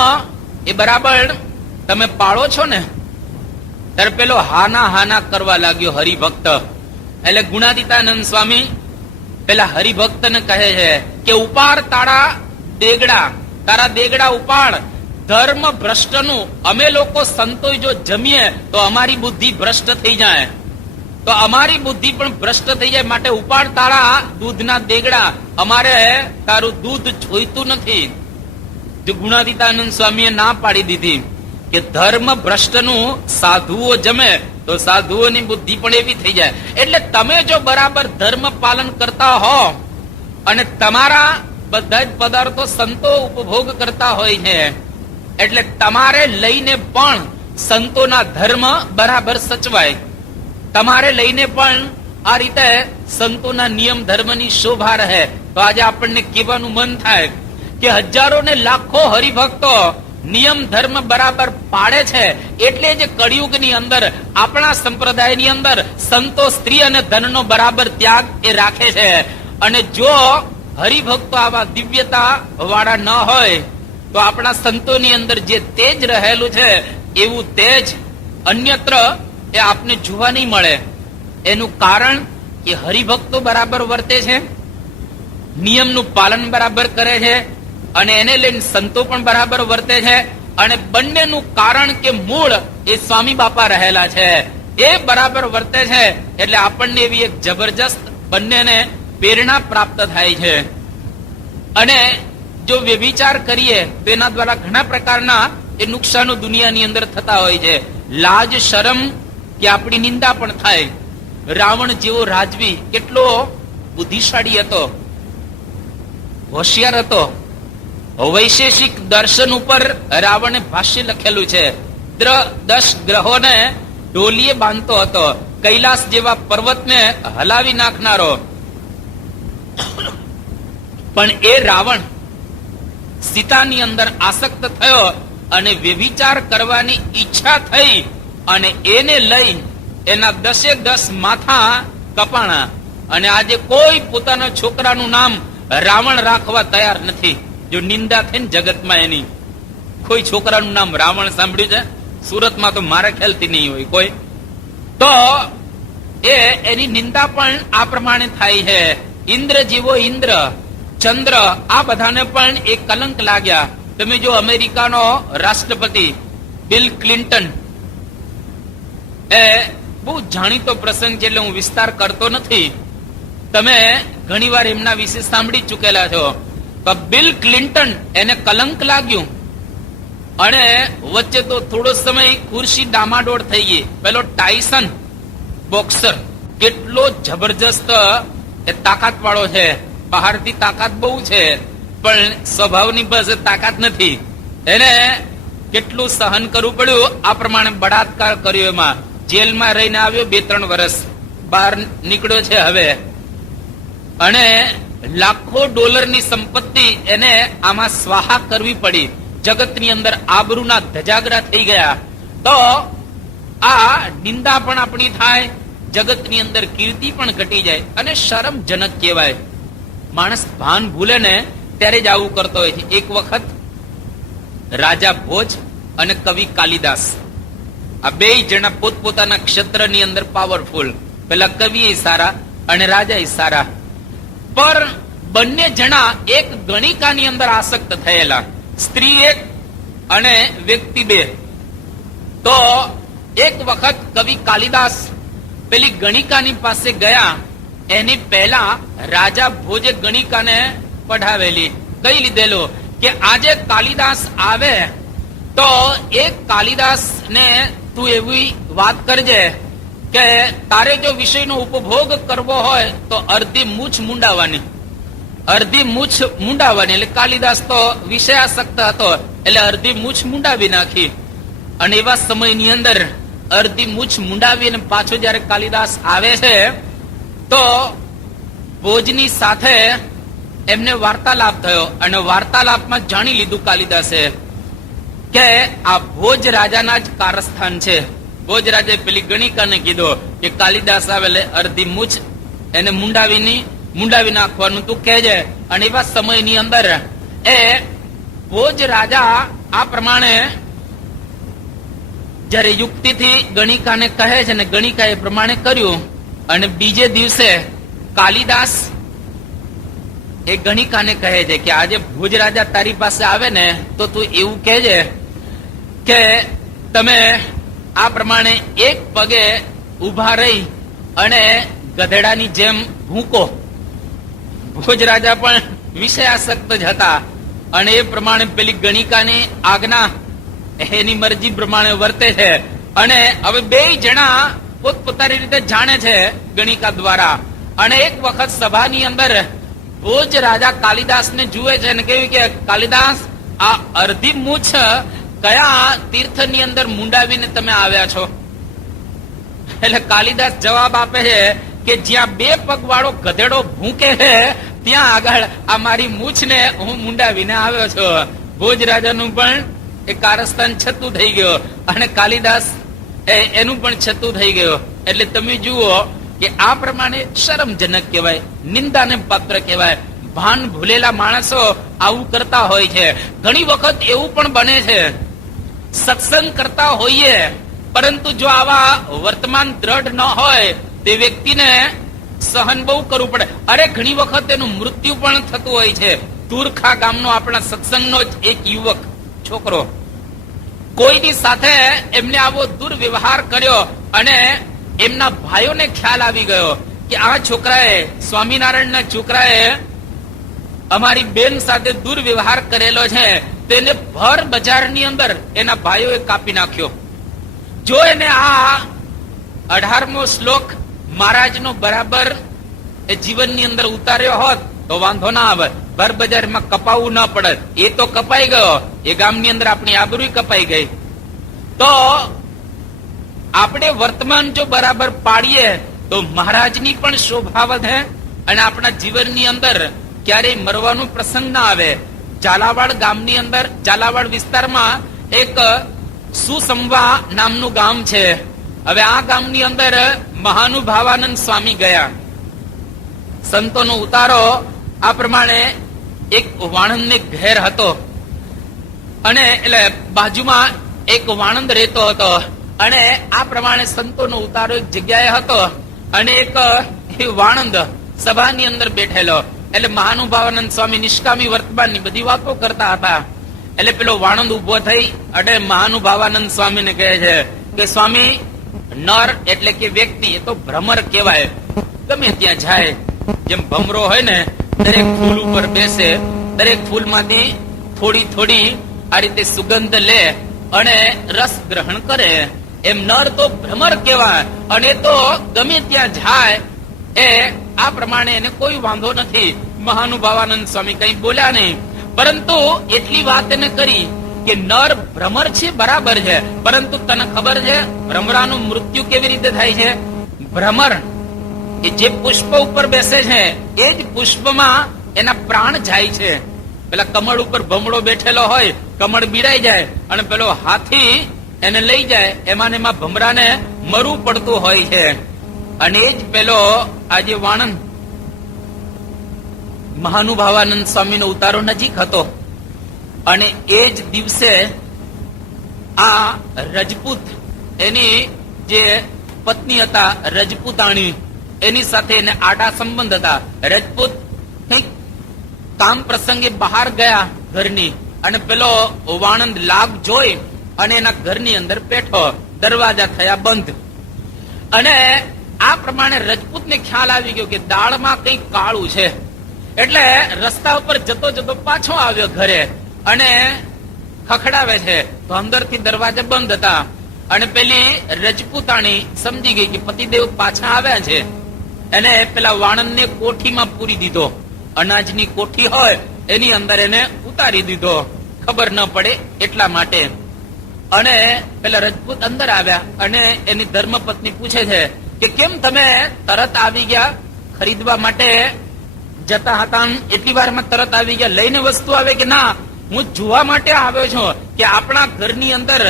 એ બરાબર તમે પાળો છો ને? ત્યારે પેલો હાના હાના કરવા લાગ્યો હરિભક્ત. એટલે ગુણાદિતાનંદ સ્વામી પેલા હરિભક્તને કહે છે કે ઉપાડ તારા દેગડા ઉપાડ. ધર્મ ભ્રષ્ટનું અમે લોકો સંતો જો જમીએ તો અમારી બુદ્ધિ ભ્રષ્ટ થઈ જાય, તો અમારી બુદ્ધિ પણ ભ્રષ્ટ થઈ જાય, માટે ઉપાડ તારા દૂધના દેગડા, અમારે તારું દૂધ જોઈતું નથી. જો ગુણાદિતાનંદ સ્વામીએ ના પાડી દીધી કે ધર્મ ભ્રષ્ટનું સાધુઓ જમે તો સાધુઓની બુદ્ધિ પણ એવી થઈ જાય. એટલે તમે જો બરાબર ધર્મ પાલન કરતા હો અને તમારા બધા જ પદાર્થો સંતો ઉપભોગ કરતા હોય છે, એટલે તમારે લઈને પણ સંતોના ધર્મ બરાબર સચવાય. તમારે લઈને પણ આ રીતે સંતોના નિયમ ધર્મની શોભા રહે. તો આજે આપણને કહેવાનું મન થાય કે હજારો ને લાખો હરિભક્તો નિયમ ધર્મ બરાબર પાડે છે, એટલે જ કળિયુગની અંદર આપણા સંપ્રદાયની અંદર સંતો સ્ત્રી અને ધનનો બરાબર ત્યાગ એ રાખે છે. અને જો હરિભક્તો આવા દિવ્યતા વાળા ન હોય તો આપણા સંતોની અંદર જે તેજ રહેલું છે એવું તેજ અન્યત્ર એ આપને જોવા નહીં મળે. એનું કારણ કે હરિભક્તો બરાબર વર્તે છે, નિયમનું પાલન બરાબર કરે છે અને એને લઈને સંતો પણ બરાબર વર્તે છે. અને બંનેનું કારણ કે મૂળ એ સ્વામી બાપા રહેલા છે, એ બરાબર વર્તે છે. એટલે આપણને એવી એક જબરજસ્ત બંનેને પ્રેરણા પ્રાપ્ત થાય છે. અને જો વ્યભિચાર કરીએ તો એના દ્વારા ઘણા પ્રકારના એ નુકસાનો દુનિયાની અંદર થતા હોય છે. લાજ શરમ કે આપણી નિંદા પણ થાય. રાવણ જેવો રાજવી કેટલો બુદ્ધિશાળી હતો, હોશિયાર હતો. વૈશેષિક દર્શન ઉપર રાવણે ભાષ્ય લખેલું છે. 10 ગ્રહોને ઢોલીએ બાંધતો હતો, કૈલાસ જેવા પર્વતને હલાવી નાખનારો. પણ એ રાવણ સીતાની અંદર આસક્ત થયો અને વ્યભિચાર કરવાની ઈચ્છા થઈ અને એને લઈ એના 10 માથા કપાણા. અને આજે કોઈ પોતાના છોકરાનું નામ રાવણ રાખવા તૈયાર નથી. જો નિંદા થઈ ને જગતમાં એની, કોઈ છોકરાનું નામ રાવણ સાંભળ્યું છે? સુરતમાં તો મારા ખ્યાલથી નહીં હોય કોઈ. તો એની નિંદા પણ આ પ્રમાણે થાય છે. ઇન્દ્ર જેવો ઇન્દ્ર, ચંદ્ર, આ બધાને પણ એક કલંક લાગ્યા. તમે જો અમેરિકાનો રાષ્ટ્રપતિ બિલ ક્લિન્ટન, એ બહુ જાણીતો પ્રસંગ છે એટલે હું વિસ્તાર કરતો નથી, તમે ઘણીવાર એમના વિશે સાંભળી ચૂકેલા છો. બિલ ક્લિન્ટન એને કલંક લાગ્યું અને વચ્ચે તો થોડો સમય ખુરશી ડામાડોળ થઈ ગઈ. પેલો ટાયસન બોક્સર કેટલો જબરજસ્ત એ તાકાત વાળો છે, બહારથી તાકાત બહુ છે પણ સ્વભાવની પાસે તાકાત નથી. એને કેટલું સહન કરવું પડ્યું. આ પ્રમાણે બળાત્કાર કર્યો, એમાં જેલમાં રહીને આવ્યો 2-3 વર્ષ, બહાર નીકળ્યો છે હવે. અને લાખો ડોલરની સંપત્તિ એને આમાં સ્વાહા કરવી પડી. જગતની અંદર આબરૂના ધજાગરા થઈ ગયા. તો આ નિંદા પણ આપણી થાય, જગતની અંદર કીર્તિ પણ ઘટી જાય અને શરમજનક કહેવાય. માણસ ભાન ભૂલે ને ત્યારે જ આવું કરતો હોય છે. એક વખત રાજા ભોજ અને કવિ કાલિદાસ, આ 2 જણા પોતપોતાના ક્ષેત્રની અંદર પાવરફુલ. પેલા કવિ સારા અને રાજા સારા, પર બંને જણા એક ગણિકાની અંદર આસક્ત થયેલા. સ્ત્રી એક અને વ્યક્તિ 2. તો એક વખત કવિ કાલિદાસ પેલી ગણિકાની પાસે ગયા. એની પહેલા રાજા ભોજે ગણિકાને પઢાવેલી. કઈ લીધેલું કે આજે કાલિદાસ આવે તો એક કાલિદાસ ને તું એવી વાત કરજે કે તારે જો વિષયનો ઉપભોગ કરવો હોય તો અડધી મૂછ મુંડાવવાની. અડધી મૂછ મુંડાવવાની એટલે કાલિદાસ તો વિષયાસક્ત હતો એટલે અડધી મૂછ મુંડાવી નાખી. અને એવા સમયની અંદર અડધી મૂછ મુંડાવીને પાછો જયારે કાલિદાસ આવે છે તો ભોજની સાથે એમને વાર્તાલાપ થયો. અને વાર્તાલાપમાં જાણી લીધું કાલિદાસે કે આ ભોજ રાજાના જ કારસ્થાન છે. ભોજ રાજાએ પેલી ગણિકાને કીધું કે કાલિદાસ આવે એટલે અડધી મૂછ એને મુંડાવી નાખવાનું તું કહેજે. અને એવા સમયની અંદર એ ભોજ રાજા આ પ્રમાણે જયારે યુક્તિથી ગણિકાને કહે છે ને ગણિકા એ પ્રમાણે કર્યું. અને બીજે દિવસે કાલિદાસ એ ગણિકાને કહે છે કે આજે ભોજ રાજા તારી પાસે આવે ને તો તું એવું કહેજે કે તમે આ પ્રમાણે એક પગે ઉભા રહી અને ગધેડાની જેમ ભૂકો. ભોજ રાજા પણ વિષયાસક્ત જ હતા અને એ પ્રમાણે પેલી ગણિકાની આજ્ઞા એની મરજી પ્રમાણે વર્તે છે. અને હવે બે જણા પોતપોતાની રીતે જાણે છે ગણિકા દ્વારા. અને એક વખત સભાની અંદર ભોજ રાજા કાલિદાસ ને જુએ છે અને કેવું કે કાલિદાસ આ અડધી મૂછ કયા તીર્થની અંદર મુંડાવીને તમે આવ્યા છો? એટલે કાલિદાસ જવાબ આપે છે કે જ્યાં બે પગ વાળો ગધેડો ભૂકે છે ત્યાં આગળ આ મારી મૂછને હું મુંડાવીને આવ્યો છું. ભોજ રાજાનું પણ એ કારસ્થાન છતું થઈ ગયો અને કાલિદાસ એનું પણ છતું થઈ ગયો. એટલે તમે જુઓ કે આ પ્રમાણે શરમજનક કહેવાય, નિંદાને પાત્ર કહેવાય. ભાન ભૂલેલા માણસો આવું કરતા હોય છે. ઘણી વખત એવું પણ બને છે સત્સંગ કરતા હોઈએ પરંતુ જો આવા વર્તમાન દ્રઢ ન હોય તે વ્યક્તિને સહન બહુ કરવું પડે. અરે ઘણી વખત એનું મૃત્યુ પણ થતું હોય છે. તુરખા ગામનો આપણા સત્સંગનો જ એક યુવક છોકરો કોઈની સાથે એમને આવો દુર્વ્યવહાર કર્યો અને એમના ભાઈઓને ખ્યાલ આવી ગયો કે આ છોકરાએ સ્વામિનારાયણના છોકરાએ અમારી બેન સાથે દુર્વ્યવહાર કરેલો છે. તેને ભર બજારની અંદર એના ભાઈઓએ કાપી નાખ્યો. જો એને આ 18મો શ્લોક મહારાજનો બરાબર એ જીવનની અંદર ઉતાર્યો હોત તો વાંધો ના આવે, ભર બજારમાં કપાવવું ના પડે. એ તો કપાઈ ગયો, એ ગામની અંદર આપણી આબરૂ કપાઈ ગઈ. તો આપણે વર્તમાન જો બરાબર પાડીએ તો મહારાજની પણ શોભા વધે અને આપણા જીવનની અંદર ક્યારેય મરવાનો પ્રસંગ ના આવે. ઝાલાવાડ ગામની અંદર, ઝાલાવાડ વિસ્તારમાં એક સુસંવા નામનું ગામ છે. હવે આ ગામની અંદર મહાનુભાવાનંદ સ્વામી ગયા. સંતોનો ઉતારો આ પ્રમાણે એક વાણંદ ઘેર હતો અને એટલે બાજુમાં એક વાણંદ રહેતો હતો અને આ પ્રમાણે સંતોનો ઉતારો એક જગ્યાએ હતો અને એક વાણંદ સભાની અંદર બેઠેલો. એટલે મહાનુભાવાનંદ સ્વામી નિષ્કામી વર્તમાનની બધી વાતો કરતા હતા. એટલે પેલો વાણંદ ઉભો થઈ અને મહાનુભાવાનંદ સ્વામીને કહે છે કે સ્વામી, નર એટલે કે વ્યક્તિ એ તો ભ્રમર કહેવાય. ગમે ત્યાં જાય, જેમ ભમરો હોય ને દરેક ફૂલ ઉપર બેસે, દરેક ફૂલમાંથી થોડી થોડી આ રીતે સુગંધ લે અને રસ ગ્રહણ કરે. એમ નર તો ભ્રમર કહેવાય અને તો ગમે ત્યાં જાય એ આ પ્રમાણે એને કોઈ વાંધો નથી. મહાનુભાવાનંદ સ્વામી કઈ બોલ્યા નહીં, પરંતુ એટલી વાત એને કરી કે નર ભ્રમર છે બરાબર છે, પરંતુ તને ખબર છે ભ્રમરાનું મૃત્યુ કેવી રીતે થાય છે? ભ્રમર એ જે પુષ્પ ઉપર બેસે છે એ જ પુષ્પમાં એના પ્રાણ જાય છે. પેલા કમળ ઉપર ભમડો બેઠેલો હોય, કમળ બીડાઈ જાય અને પેલો હાથી એને લઈ જાય, એમાં ને એમાં ભમરાને મરવું પડતું હોય છે. અને એ જ પેલો આજે વાણંદ મહાનુભાવાનંદ સ્વામીનો ઉતારો નજીક હતો અને એ જ દિવસે આ રજપૂત એની જે પત્ની હતા રજપૂતાણી, એની સાથે એને આડા સંબંધ હતા. રજપૂત કંઈક કામ પ્રસંગે બહાર ગયા ઘરની અને પેલો વાણંદ લાભ જોઈ અને એના ઘરની અંદર બેઠો દરવાજા થયા બંધ. અને આ પ્રમાણે રજપૂતને ખ્યાલ આવી ગયો કે દાળમાં કંઈક કાળું છે. એટલે રસ્તા ઉપર જતો જતો પાછો આવ્યો ઘરે અને ખખડાવે છે તો અંદરથી દરવાજા બંધ હતા. અને પેલી રજપૂતાણી સમજી ગઈ કે પતિદેવ પાછા આવ્યા છે. એને પેલા વાણંદને કોઠીમાં પૂરી દીધો. અનાજની કોઠી હોય એની અંદર એને ઉતારી દીધો, ખબર ન પડે એટલા માટે. અને પેલા રજપૂત અંદર આવ્યા અને એની ધર્મપત્ની પૂછે છે કે કેમ તમે તરત આવી ગયા? ખરીદવા માટે જતા હતા એટલી વારમાં તરત આવી ગયા, લઈને વસ્તુ આવે કે ના, હું જોવા માટે આવ્યો છું કે આપણા ઘરની અંદર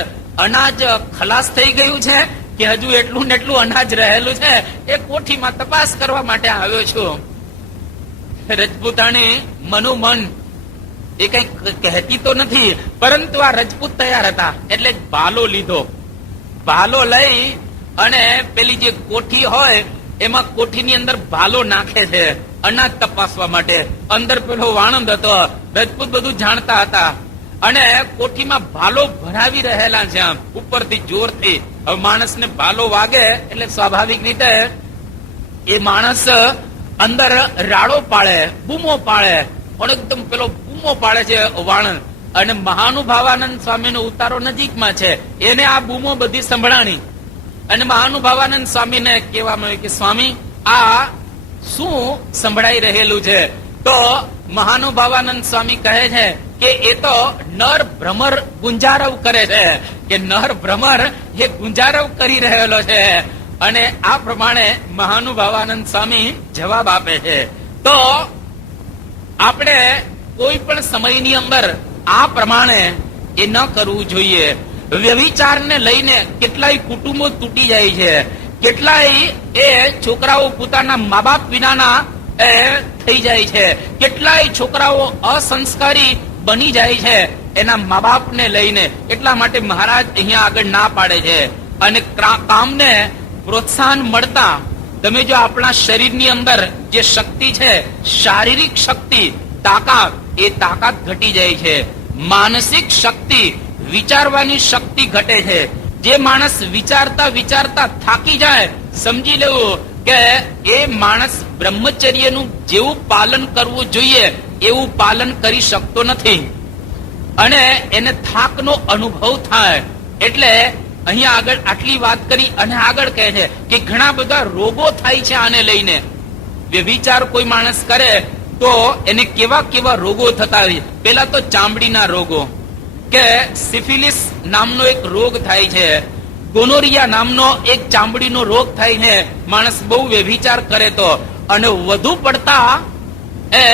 અનાજ ખલાસ થઈ ગયું છે કે હજુ એટલું ને એટલું અનાજ રહેલું છે, એ કોઠીમાં તપાસ કરવા માટે આવ્યો છું. રજપૂતાણી મનોમન એ કઈ કહેતી તો નથી, પરંતુ આ રજપૂત તૈયાર હતા એટલે ભાલો લીધો. ભાલો લઈ અને પેલી જે કોઠી હોય એમાં કોઠીની અંદર ભાલો નાખે છે અનાજ તપાસવા માટે. અંદર પેલો વાણંદ હતો, રજપૂત બધું જાણતા હતા અને કોઠીમાં ભાલો ભરાવી રહેલા છે આમ ઉપરથી જોરથી. હવે માણસને ભાલો વાગે એટલે સ્વાભાવિક રીતે એ માણસ અંદર રાડો પાડે, બૂમો પાડે, પણ એકદમ પેલો બૂમો પાડે છે વાણંદ. અને મહાનુભાવાનંદ સ્વામીનો ઉતારો નજીકમાં છે, એને આ બૂમો બધી સંભળાણી. અને મહાનુભાવાનંદ સ્વામીને કહેવામાં આવ્યું કે સ્વામી આ શું સંભળાઈ રહેલું છે? તો મહાનુભાવાનંદ સ્વામી કહે છે કે એ તો નર ભ્રમર ગુંજારવ કરે છે, કે નર ભ્રમર એ ગુંજારવ કરી રહેલો છે. અને આ પ્રમાણે મહાનુભાવાનંદ સ્વામી જવાબ આપે છે. તો આપણે કોઈ પણ સમયની અંદર આ પ્રમાણે એ ન કરવું જોઈએ. વ્યભિચારને લઈને કેટલાય કુટુંબો તૂટી જાય છે, કેટલાય એ છોકરાઓ પોતાના મા બાપ વિનાના થઈ જાય છે, કેટલાય છોકરાઓ અસંસ્કારી બની જાય છે એના મા બાપને લઈને. એટલા માટે મહારાજ અહીંયા આગળ ના પાડે છે. અને કામને પ્રોત્સાહન મળતા તમે જો આપણા શરીરની અંદર જે શક્તિ છે, શારીરિક શક્તિ, તાકાત, એ તાકાત ઘટી જાય છે. માનસિક શક્તિ, વિચારવાની શક્તિ ઘટે છે. જે માણસ વિચારતા વિચારતા થાકી જાય, સમજી લેવું કે એ માણસ બ્રહ્મચર્યનું જેવું પાલન કરવું જોઈએ એવું પાલન કરી શકતો નથી અને એને થાકનો અનુભવ થાય. એટલે અહીંયા આગળ આટલી વાત કરી અને આગળ કહે છે કે ઘણા બધા રોગો થાય છે આને લઈને. વ્યભિચાર કોઈ માણસ કરે તો એને કેવા કેવા રોગો થતા હોય. પેલા તો ચામડીના રોગો, કે સિફિલિસ નામનો એક રોગ થાય છે, ગોનોરિયા નામનો એક ચામડીનો રોગ થાય છે માણસ બહુ વ્યભિચાર કરે તો. અને વધુ પડતા એ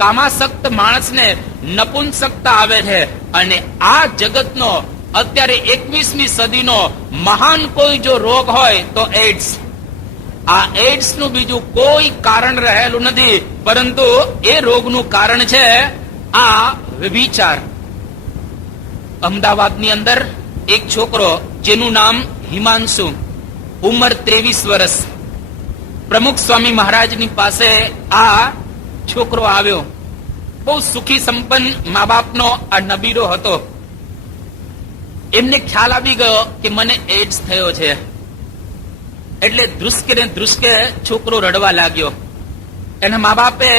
કામાસક્ત માણસને નપુંસકતા આવે છે. અને આ જગતનો અત્યારે 21મી સદીનો મહાન કોઈ જો રોગ હોય તો એડ્સ. આ એડ્સ નું બીજું કોઈ કારણ રહેલું નથી, પરંતુ એ રોગનું કારણ છે આ વ્યભિચાર. અમદાવાદની અંદર એક છોકરો જેનું નામ હિમાંશુ, ઉંમર 23 વર્ષ, પ્રમુખ સ્વામી મહારાજની પાસે આ છોકરો આવ્યો. બહુ સુખી સંપન્ન મા બાપનો આ નબીરો હતો. એમને ખ્યાલ આવી ગયો કે મને એડ્સ થયો છે. એટલે ધ્રુસકે ને ધ્રુસકે છોકરો રડવા લાગ્યો. એના મા બાપે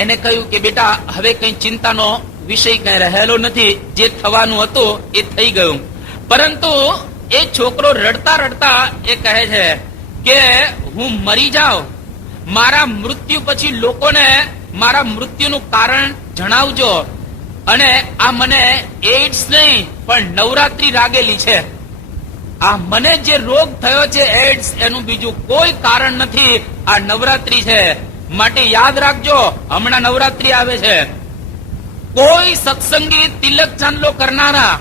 એને કહ્યું કે બેટા હવે કઈ ચિંતાનો વિષય કઈ રહેલો નથી, જે થવાનું હતું એ થઈ ગયું. પરંતુ એ છોકરો રડતા રડતા એ કહે છે કે હું મરી જાઉં, મારા મૃત્યુ પછી લોકોને મારા મૃત્યુનું કારણ જણાવજો. અને આ મને એડ્સ નહીં પણ નવરાત્રી લાગેલી છે. આ મને જે રોગ થયો છે એડ્સ, એનું બીજું કોઈ કારણ નથી, આ નવરાત્રી છે. માટે યાદ રાખજો, હમણાં નવરાત્રી આવે છે. કોઈ સત્સંગી તિલક ચાંદલો કરનારા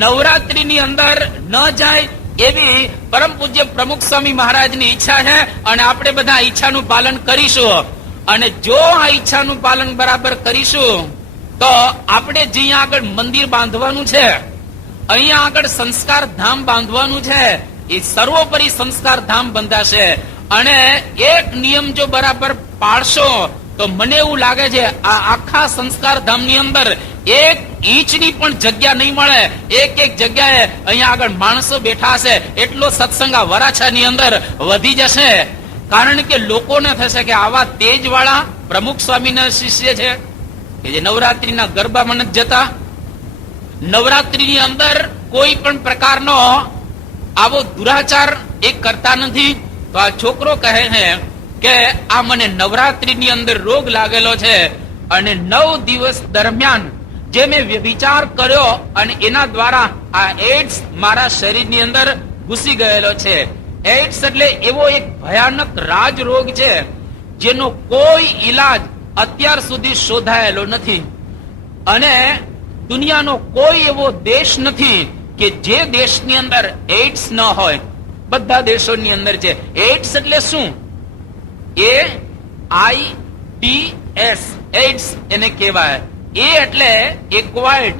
નવરાત્રીની અંદર ન જાય એવી પરમ પૂજ્ય પ્રમુખ સ્વામી મહારાજની ઈચ્છા છે. અને આપણે બધા ઈચ્છાનું પાલન કરીશું. અને જો આ ઈચ્છાનું પાલન બરાબર કરીશું તો આપણે જ્યાં આગળ મંદિર બાંધવાનું છે, અહીંયા આગળ સંસ્કાર ધામ બાંધવાનું છે, એ સર્વોપરી સંસ્કાર ધામ બંધાશે. અને એક નિયમ જો બરાબર પાળશો તો મને એવું લાગે છે આ આખા સંસ્કાર ધામની અંદર એક ઇંચની પણ જગ્યા નહીં મળે. એક એક જગ્યાએ અહીંયા આગળ માણસો બેઠા હશે એટલો સત્સંગ આ વરાછાની અંદર વધી જશે. કારણ કે લોકોને થશે કે આવા તેજ વાળા પ્રમુખ સ્વામીના શિષ્ય છે કે જે નવરાત્રીના ગરબામાં નથી જતા, નવરાત્રીની અંદર કોઈ પણ પ્રકારનો આવો દુરાચાર એ કરતા નથી. તો આ છોકરો કહે છે કે આ મને નવરાત્રીની અંદર રોગ લાગેલો છે અને 9 દિવસ દરમિયાન જે મેં વિચાર કર્યો અને એના દ્વારા આ એડ્સ મારા શરીરની અંદર ઘૂસી ગયેલો છે. એડ્સ એટલે એવો એક ભયાનક રાજ રોગ છે જેનો કોઈ ઈલાજ અત્યાર સુધી શોધાયેલો નથી અને દુનિયાનો કોઈ એવો દેશ નથી કે જે દેશની અંદર એડ્સ ન હોય. બધા દેશોની અંદર છે. એડ્સ એટલે શું? AIDS એડ્સ એને કહેવાય. એ એટલે એક્વાયર્ડ,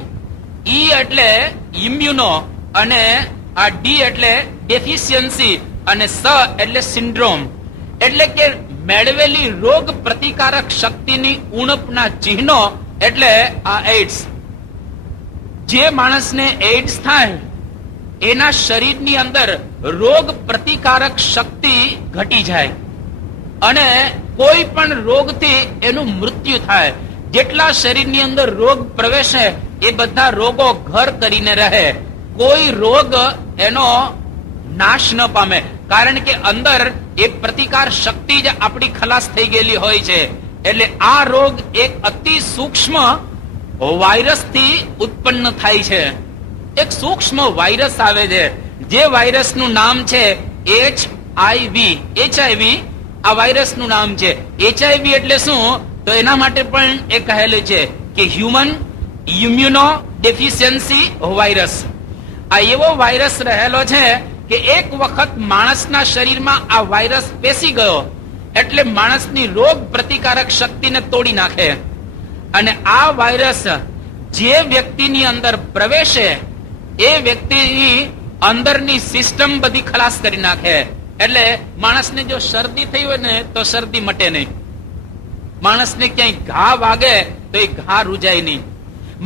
ઈ એટલે ઇમ્યુનો અને આ ડી એટલે ડેફિશિયન્સી અને સ એટલે સિન્ડ્રોમ. એટલે કે મેળવેલી રોગ પ્રતિકારક શક્તિની ઉણપના ચિહ્નો એટલે આ એડ્સ. જે માણસને એડ્સ થાય એના શરીરની અંદર રોગ પ્રતિકારક શક્તિ ઘટી જાય અને કોઈ પણ રોગથી એનું મૃત્યુ થાય. જેટલા શરીરની અંદર રોગ પ્રવેશે એ બધા રોગો ઘર કરીને રહે. કોઈ રોગ એનો નાશ ન પામે કારણ કે અંદર એ પ્રતિકાર શક્તિ જ આપણી ખલાસ થઈ ગયેલી હોય છે. એટલે આ રોગ એક અતિ સૂક્ષ્મ વાયરસ થી ઉત્પન્ન થાય છે. એક સૂક્ષ્મ વાયરસ આવે છે જે વાયરસનું નામ છે HIV. આ વાયરસનું નામ છે. HIV એટલે શું? તો એના માટે પણ એ કહેલું છે કે હ્યુમન ઇમ્યુનો ડેફિશિયન્સી વાયરસ. આ એવો વાયરસ રહેલો છે કે એક વખત માણસના શરીરમાં આ વાયરસ પેસી ગયો એટલે માણસની રોગ પ્રતિકારક શક્તિને તોડી નાખે અને આ વાયરસ જે વ્યક્તિની અંદર પ્રવેશે એ વ્યક્તિની અંદરની સિસ્ટમ બધી ખલાસ કરી નાખે. એટલે માણસને જો શરદી થઈ હોય ને તો શરદી મટે નહીં, માણસને ક્યાંય ઘા વાગે તો એ ઘા રૂજાય નહીં,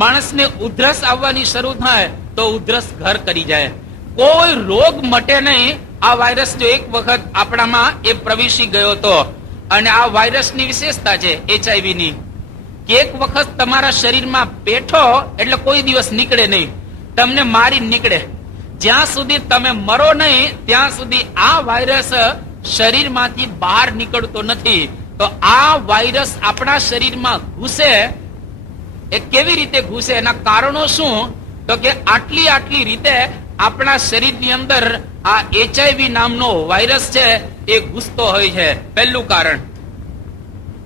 માણસને ઉધરસ આવવાની શરૂ થાય તો ઉધરસ ઘર કરી જાય. કોઈ રોગ મટે નહીં. આ વાયરસ જો એક વખત આપણામાં એ પ્રવેશી ગયો તો, અને આ વાયરસની વિશેષતા છે HIV ની કે એક વખત તમારા શરીરમાં બેઠો એટલે કોઈ દિવસ નીકળે નહીં, તમને મારી નીકળે. જ્યાં સુધી તમે મરો નહીં ત્યાં સુધી આ વાયરસ શરીરમાંથી બહાર નીકળતો નથી. તો આ વાયરસ આપણા શરીરમાં ઘૂસે એ કેવી રીતે ઘૂસે? એના કારણો શું? તો કે આટલી રીતે આપણા શરીરની અંદર આ HIV નામનો વાયરસ છે એ ઘૂસતો હોય છે. પહેલું કારણ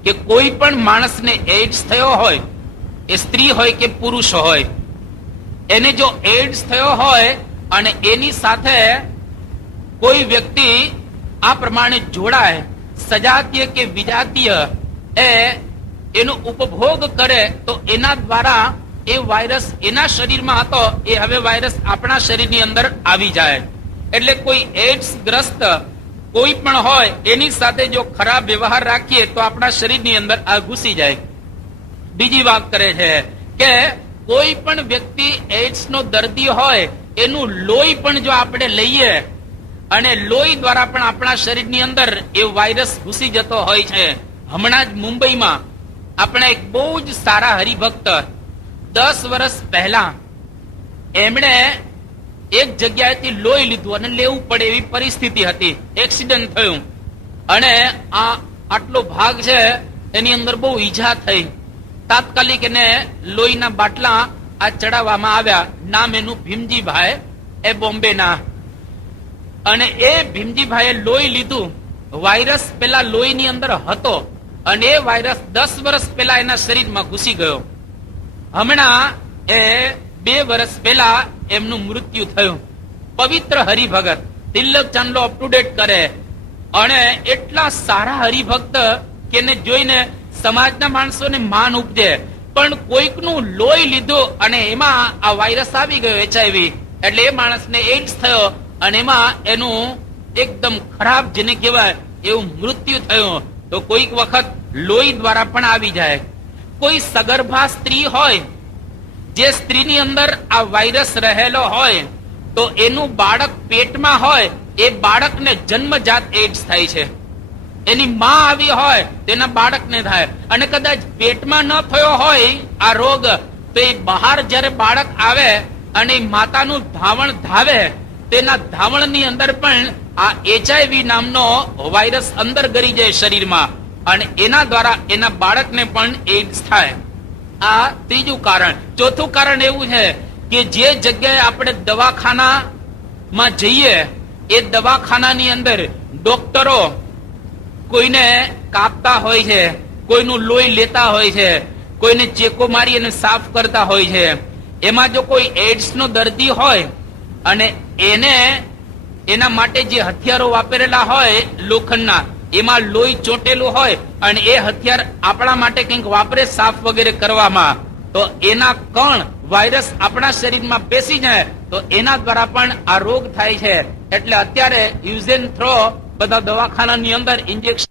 કે કોઈ પણ માણસને એડ્સ થયો હોય, એ સ્ત્રી હોય કે પુરુષ હોય, એને જો એડ્સ થયો હોય અને એની સાથે કોઈ વ્યક્તિ આ પ્રમાણે જોડાય, સજાતીય કે વિજાતીય એનો ઉપભોગ કરે તો એના દ્વારા એ વાયરસ એના શરીરમાં હતો એ હવે વાયરસ આપણા શરીરની અંદર આવી જાય. એટલે કોઈ એડ્સ ગ્રસ્ત કોઈ પણ હોય એની સાથે જો ખરાબ વ્યવહાર રાખીએ તો આપણા શરીરની અંદર આ ઘૂસી જાય. બીજી વાત કરે છે કે કોઈ પણ વ્યક્તિ એડ્સ નો દર્દી હોય એનું લોહી પણ જો આપણે લઈએ અને લોહી દ્વારા પણ આપણા શરીરની અંદર એ વાયરસ ઘૂસી જતો હોય છે. હમણાં જ મુંબઈમાં આપણે એક બહુ જ સારા હરિભક્ત 10 વર્ષ પહેલા એમણે એક જગ્યાએથી લોહી લીધું અને લેવું પડે એવી પરિસ્થિતિ હતી. એક્સિડન્ટ થયું અને આ આટલો ભાગ છે એની અંદર બહુ ઈજા થઈ. તાત્કાલિક એને લોહીના બાટલા આ ચડાવવામાં આવ્યા. નામ એનું ભીમજીભાઈ, એ બોમ્બેના. અને એ ભીમજીભાઈએ લોહી લીધું. વાયરસ પેલા લોહીની અંદર હતો અને એ વાયરસ 10 વર્ષ પહેલા એના શરીરમાં ઘૂસી ગયો. હમણાં એ 2 વર્ષ પહેલા એમનું મૃત્યુ થયું. પવિત્ર હરિભગત, તિલક ચાંદલો અપ ટુ ડેટ કરે અને એટલા સારા હરિભક્ત કે એને જોઈને સમાજના માણસોને માન ઉપજે. પણ કોઈકનું લોહી લીધું અને એમાં આ વાયરસ આવી ગયો HIV, એટલે એ માણસને એડ્સ થયો અને એમાં એનું એકદમ ખરાબ જેને કહેવાય એવું મૃત્યુ થયું. તો કોઈક વખત લોહી દ્વારા પણ આવી જાય. કોઈ સગર્ભા સ્ત્રી હોય જે સ્ત્રીની અંદર આ વાયરસ રહેલો હોય તો એનું બાળક પેટમાં હોય, એ બાળકને જન્મજાત એડ્સ થાય છે. એની માં આવી હોય તેના બાળકને થાય. અને કદાચ પેટમાં ન થયો હોય આ રોગ, તો એ બહાર જ્યારે બાળક આવે અને માતાનું ધાવણ ધાવે, તેના ધાવણની અંદર પણ આ HIV નામનો વાયરસ અંદર ગરી જાય શરીરમાં, અને એના દ્વારા એના બાળકને પણ એડ્સ થાય. આ ત્રીજું કારણ. ચોથું કારણ એવું છે કે જે જગ્યાએ આપણે દવાખાનામાં જઈએ, એ દવાખાનાની અંદર ડોક્ટરો કોઈને કાપતા હોય છે, કોઈનું લોહી લેતા હોય છે, કોઈને ચેકો મારી અને સાફ કરતા હોય છે. એમાં જો કોઈ એડ્સ નો દર્દી હોય અને એને એના માટે જે હથિયારો વાપરેલા હોય લોખંડના, એમાં લોહી ચોંટેલું હોય અને એ હથિયાર આપણા માટે કંઈક વાપરે સાફ વગેરે કરવામાં, તો એના કણ વાયરસ આપણા શરીરમાં બેસી જાય તો એના દ્વારા પણ આ રોગ થાય છે. એટલે અત્યારે યુઝ એન્ડ થ્રો બધા દવાખાનાની અંદર ઇન્જેક્શન